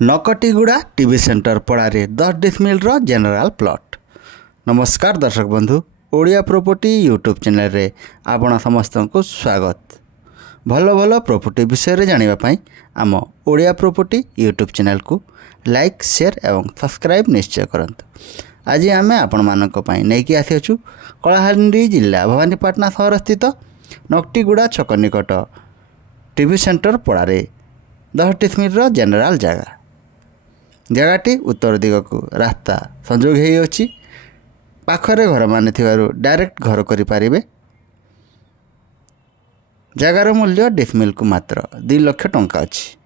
नकटीगुड़ा TV centre पड़ारे 10 decimal general plot. नमस्कार दर्शक बंधु, ओडिया प्रॉपर्टी यूट्यूब चैनल रे आपण समस्त को स्वागत। भल भल प्रॉपर्टी विषय जानिबा पई आम ओडिया प्रॉपर्टी यूट्यूब चैनल को लाइक शेयर एवं सब्सक्राइब निश्चय करंतु। आज आम आपण मानक पई नेकी आसीछु कलाहांडी जिला भवानीपाटना सहर स्थित नकटीगुड़ा छक निकट टीवी सेंटर पड़ारे 10 डिसमिल जेनेराल जगह। जगहटी उत्तर दिग को रास्ता संजोग होती पाखरे घर मान डायरेक्ट घर करें। जगार मूल्य डिसमिल को मात्र 2 लाख टंका अच्छी।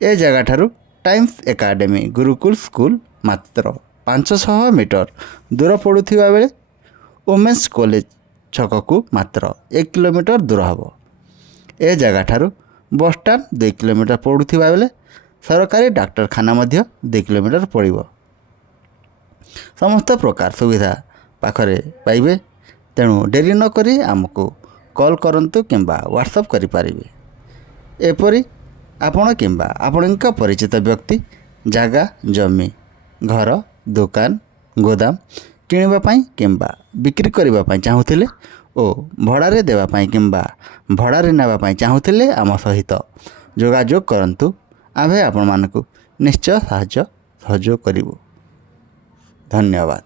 ए जगह ठारू टाइम्स एकेडमी गुरुकुल स्कूल मात्र 500 मीटर दूर पड़ुवा बेले वोमेन्स कॉलेज छक को मात्र 1 किलोमीटर दूर हम। ए जगह ठारू बस स्टैंड 2 किलोमीटर पड़ुवा बेले सरकारी डाक्तरखाना 2 किलोमीटर पड़ो। समस्त प्रकार सुविधा पाखरे पाइबे। तेणु डेरी नक आमको कॉल करंतु किंबा व्हाट्सएप करें। एपरी आपण किंबा आपण परिचित व्यक्ति जगह जमी घर दुकान गोदाम किणवाई किंबा बिक्री करने चाहूले और भड़ारे देवाई किंबा भड़ारे नापी चाहूले आम सहित जोगाजोग करंतु। आमे आपण मानकु निश्चय सहयोग करिबु। धन्यवाद।